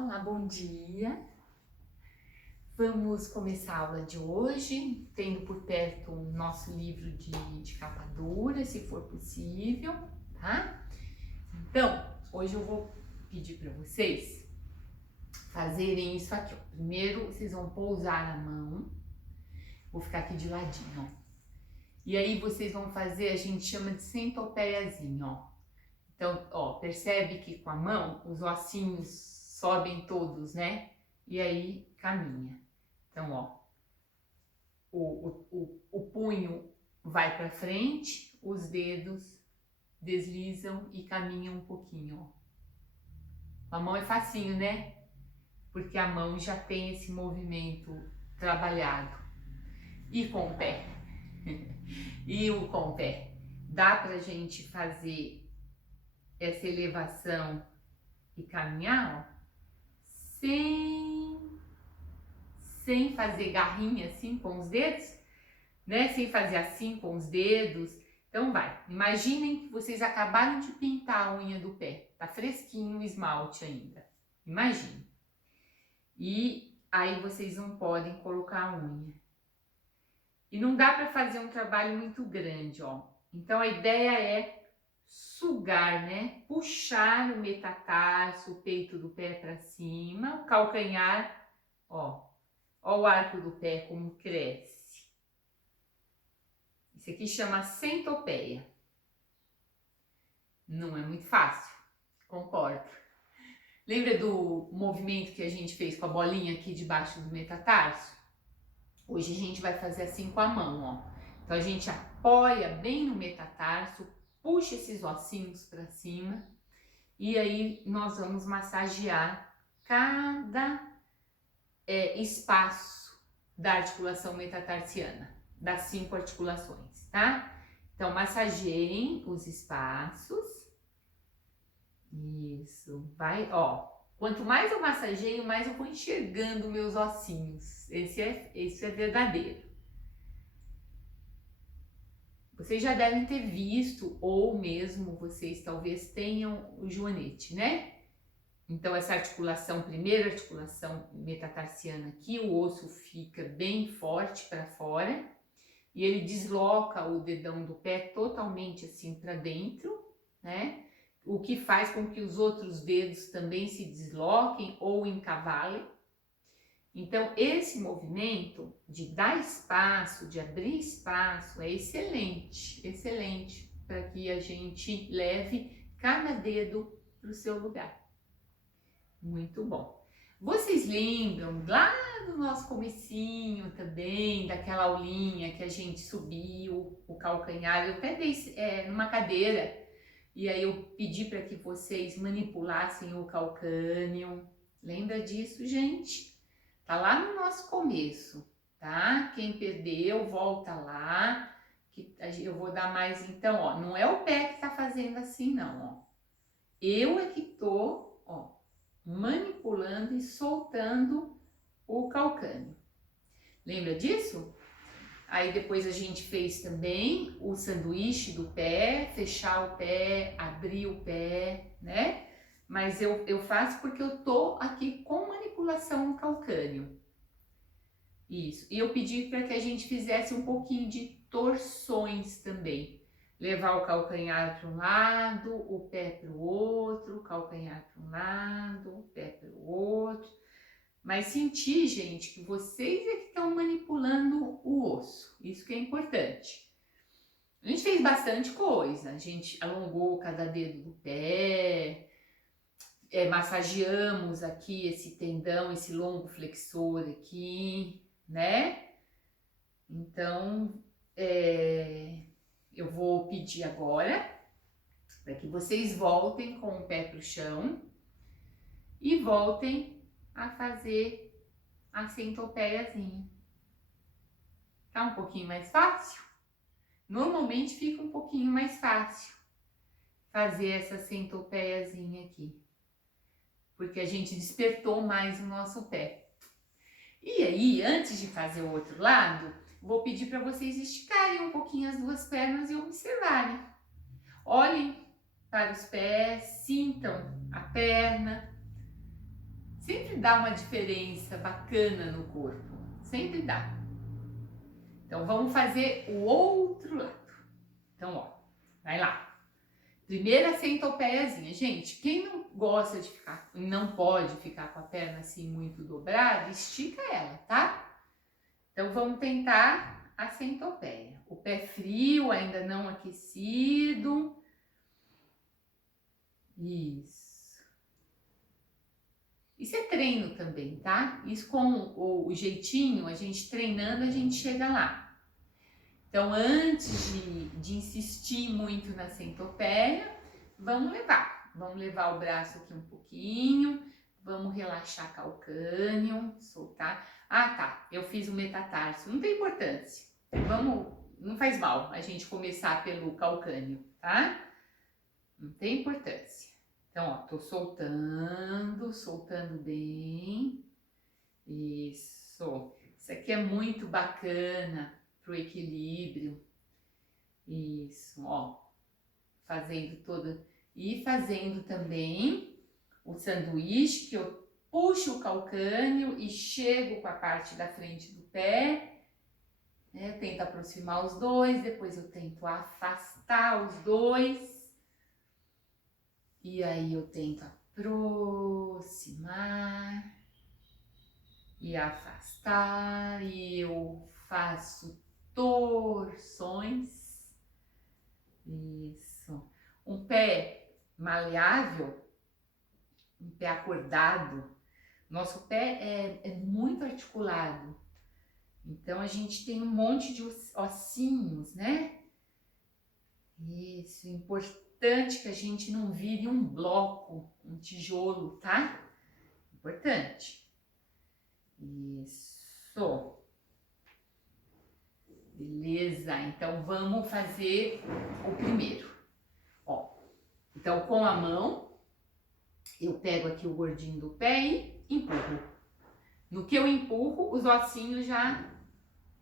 Olá, bom dia. Vamos começar a aula de hoje, tendo por perto o nosso livro de capa dura, se for possível, tá? Então, hoje eu vou pedir para vocês fazerem isso aqui, ó. Primeiro, vocês vão pousar a mão, vou ficar aqui de ladinho, ó. E aí vocês vão fazer, a gente chama de centopeiazinho, ó. Então, ó, percebe que com a mão os ossinhos sobem todos, né? E aí caminha. Então, ó, o punho vai para frente, os dedos deslizam e caminham um pouquinho, ó. A mão é facinho, né? Porque a mão já tem esse movimento trabalhado. E com o pé? Com o pé? Dá pra gente fazer essa elevação e caminhar, ó, sem fazer garrinha assim com os dedos, né? Sem fazer assim com os dedos. Então vai, imaginem que vocês acabaram de pintar a unha do pé, tá fresquinho o esmalte ainda, imagine. E aí vocês não podem colocar a unha. E não dá para fazer um trabalho muito grande, ó. Então a ideia é sugar, né? Puxar o metatarso, o peito do pé para cima, o calcanhar, ó. Ó o arco do pé como cresce. Isso aqui chama centopeia. Não é muito fácil, concordo. Lembra do movimento que a gente fez com a bolinha aqui debaixo do metatarso? Hoje a gente vai fazer assim com a mão, ó. Então a gente apoia bem no metatarso, puxa esses ossinhos para cima e aí nós vamos massagear cada espaço da articulação metatarsiana, das 5 articulações, tá? Então massageiem os espaços. Isso, vai, ó. Quanto mais eu massageio, mais eu vou enxergando meus ossinhos. Esse é verdadeiro. Vocês já devem ter visto, ou mesmo vocês talvez tenham o joanete, né? Então essa articulação, primeira articulação metatarsiana aqui, o osso fica bem forte para fora e ele desloca o dedão do pé totalmente assim para dentro, né? O que faz com que os outros dedos também se desloquem ou encavalem. Então, esse movimento de dar espaço, de abrir espaço, é excelente, excelente para que a gente leve cada dedo para o seu lugar. Muito bom. Vocês lembram lá no nosso comecinho também, daquela aulinha que a gente subiu o calcanhar? Eu até dei numa cadeira. E aí eu pedi para que vocês manipulassem o calcânio. Lembra disso, gente? Tá lá no nosso começo, tá? Quem perdeu, volta lá, que eu vou dar mais então, ó. Não é o pé que tá fazendo assim, não, ó. Eu é que tô, ó, manipulando e soltando o calcânio. Lembra disso? Aí depois a gente fez também o sanduíche do pé, fechar o pé, abrir o pé, né? Mas eu faço porque eu tô aqui com manipulação no calcânio. Isso. E eu pedi para que a gente fizesse um pouquinho de torções também. Levar o calcanhar para um lado, o pé para o outro, o calcanhar para um lado, o pé para o outro. Mas sentir, gente, que vocês é que estão manipulando o osso. Isso que é importante. A gente fez bastante coisa. A gente alongou cada dedo do pé, massageamos aqui esse tendão, esse longo flexor aqui, né? Então, eu vou pedir agora para que vocês voltem com o pé para o chão e voltem a fazer a centopeiazinha. Tá um pouquinho mais fácil? Normalmente fica um pouquinho mais fácil fazer essa centopeiazinha aqui, porque a gente despertou mais o nosso pé. E aí, antes de fazer o outro lado, vou pedir para vocês esticarem um pouquinho as duas pernas e observarem. Olhem para os pés, sintam a perna. sempre dá uma diferença bacana no corpo, sempre dá. Então vamos fazer o outro lado. Então, ó, vai lá. Primeira centopeiazinha. Gente, quem não gosta de ficar, não pode ficar com a perna assim muito dobrada, estica ela, tá? Então vamos tentar a centopeia. O pé frio, ainda não aquecido. Isso. Isso é treino também, tá? Isso com o jeitinho, a gente treinando, a gente chega lá. Então, antes de insistir muito na centopeia, vamos levar o braço aqui um pouquinho, vamos relaxar calcâneo, soltar. Ah, tá, eu fiz o metatarso, não tem importância. Não faz mal a gente começar pelo calcâneo, tá? Não tem importância. Então, ó, tô soltando bem. Isso. Isso aqui é muito bacana pro equilíbrio. Isso, ó. Fazendo também o sanduíche, que eu puxo o calcâneo e chego com a parte da frente do pé. Né? Eu tento aproximar os dois, depois eu tento afastar os dois. E aí eu tento aproximar e afastar, e eu faço torções. Isso. Um pé maleável, um pé acordado. Nosso pé é muito articulado. Então a gente tem um monte de ossinhos, né? Isso, importante que a gente não vire um bloco, um tijolo, tá? Importante. Isso. Beleza, então vamos fazer o primeiro. Ó, então com a mão, eu pego aqui o gordinho do pé e empurro. No que eu empurro, os ossinhos já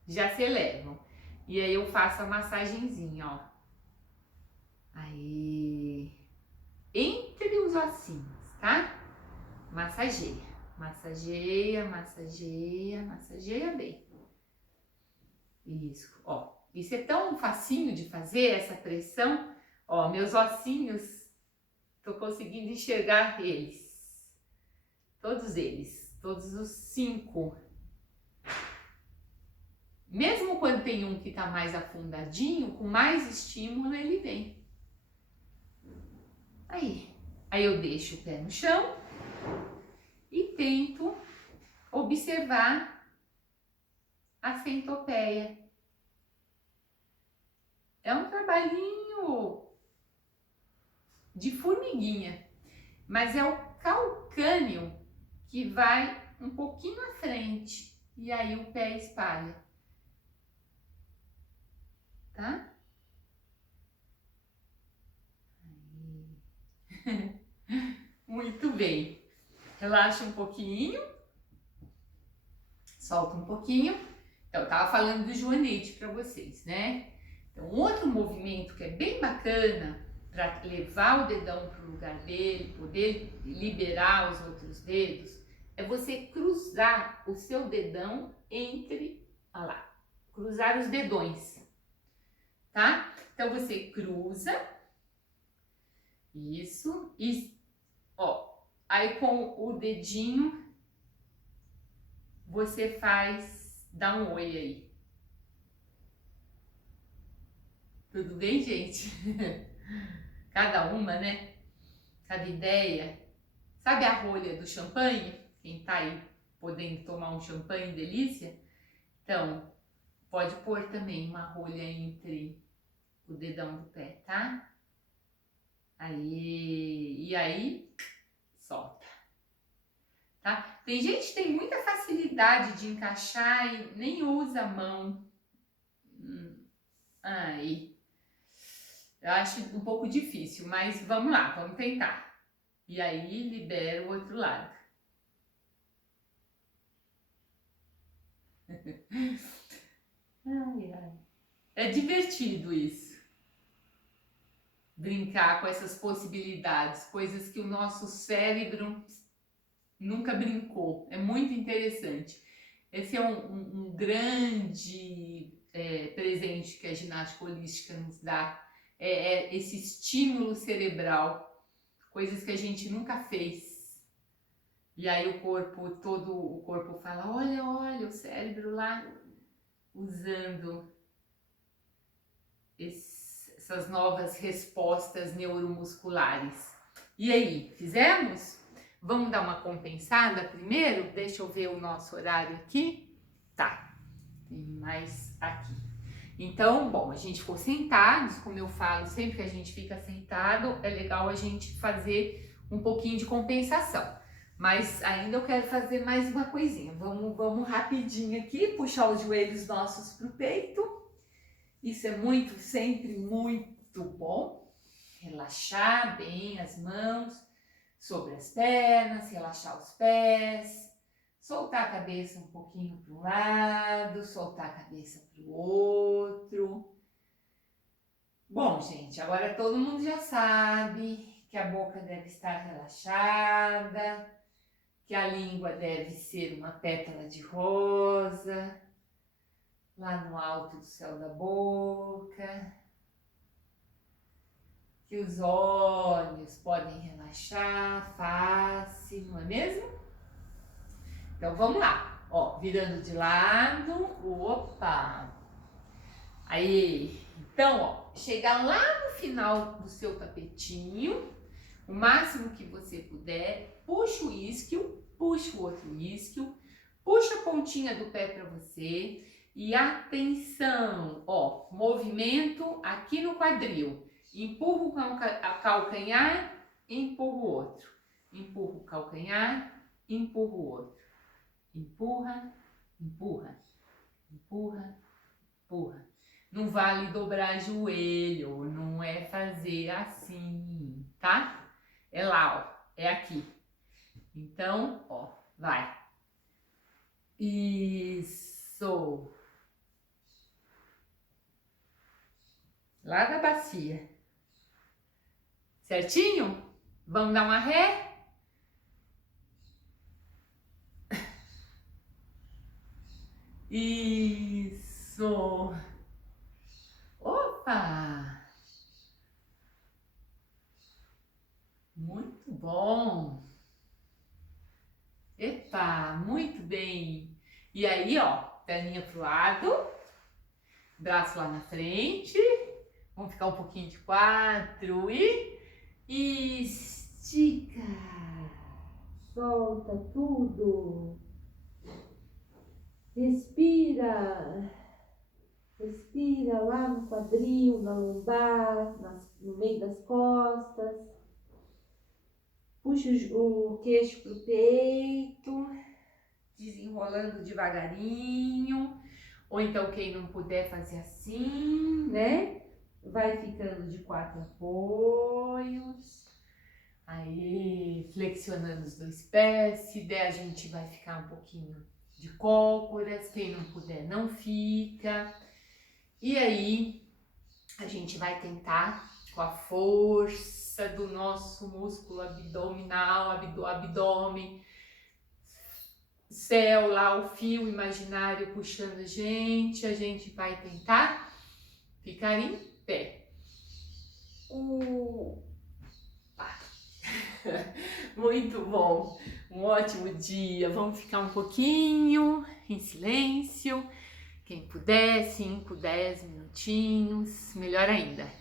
se elevam. E aí eu faço a massagenzinha, ó. Aí, entre os ossinhos, tá? Massageia, massageia, massageia, massageia bem. Isso, ó. Isso é tão facinho de fazer, essa pressão. Ó, meus ossinhos, tô conseguindo enxergar eles. Todos os 5. Mesmo quando tem um que tá mais afundadinho, com mais estímulo, ele vem. Aí eu deixo o pé no chão e tento observar a centopeia. É um trabalhinho de formiguinha, mas é o calcâneo que vai um pouquinho à frente e aí o pé espalha, tá? Muito bem. Relaxa um pouquinho, solta um pouquinho. Então, eu tava falando do joanete para vocês, né? Então, outro movimento que é bem bacana para levar o dedão para o lugar dele, poder liberar os outros dedos, é você cruzar o seu dedão olha lá, cruzar os dedões, tá? Então, você cruza, isso, e ó, aí com o dedinho você dá um oi aí. Tudo bem, gente? Cada uma, né? Cada ideia. Sabe a rolha do champanhe? Quem tá aí podendo tomar um champanhe delícia? Então, pode pôr também uma rolha entre o dedão do pé, tá? Aí, e aí, solta. Tá? Tem gente que tem muita facilidade de encaixar e nem usa a mão. Aí. Eu acho um pouco difícil, mas vamos lá, vamos tentar. E aí, libera o outro lado. Ai, ai. É divertido isso. Brincar com essas possibilidades, coisas que o nosso cérebro nunca brincou. É muito interessante. Esse é um grande presente que a ginástica holística nos dá. É esse estímulo cerebral, coisas que a gente nunca fez. E aí todo o corpo fala, olha, o cérebro lá usando essas novas respostas neuromusculares. E aí, fizemos? Vamos dar uma compensada primeiro? Deixa eu ver o nosso horário aqui. Tá, tem mais aqui. Então, bom, a gente ficou sentados, como eu falo, sempre que a gente fica sentado, é legal a gente fazer um pouquinho de compensação. Mas ainda eu quero fazer mais uma coisinha. Vamos rapidinho aqui, puxar os joelhos nossos para o peito. Isso é sempre muito bom. Relaxar bem as mãos sobre as pernas, relaxar os pés, soltar a cabeça um pouquinho para um lado, soltar a cabeça para o outro. Bom, gente, agora todo mundo já sabe que a boca deve estar relaxada, que a língua deve ser uma pétala de rosa, lá no alto do céu da boca, que os olhos podem relaxar, face, não é mesmo? Então vamos lá, ó, virando de lado, opa! Aí, então, ó, chegar lá no final do seu tapetinho, o máximo que você puder, puxa o isquio, puxa o outro isquio, puxa a pontinha do pé para você e atenção, ó, movimento aqui no quadril. Empurra o calcanhar, empurra o outro. Empurra o calcanhar, empurra o outro. Empurra, empurra, empurra, empurra. Não vale dobrar joelho, não é fazer assim, tá? É lá, ó, é aqui. Então, ó, vai. Isso. Lá da bacia. Certinho? Vamos dar uma ré? Isso. Opa! Muito bom. Epa, muito bem. E aí, ó, perninha pro lado, braço lá na frente. Vamos ficar um pouquinho de 4 e estica. Solta tudo. Respira. Respira lá no quadril, na lombar, no meio das costas. Puxa o queixo pro peito, desenrolando devagarinho. Ou então quem não puder fazer assim, né? Vai ficando de 4 apoios. Aí, flexionando os 2 pés. Se der, a gente vai ficar um pouquinho de cócoras. Quem não puder, não fica. E aí, a gente vai tentar, com a força do nosso músculo abdominal, abdômen, céu lá, o fio imaginário puxando a gente vai tentar ficar em pé. Muito bom, um ótimo dia. Vamos ficar um pouquinho em silêncio. Quem puder, 5, 10 minutinhos, melhor ainda.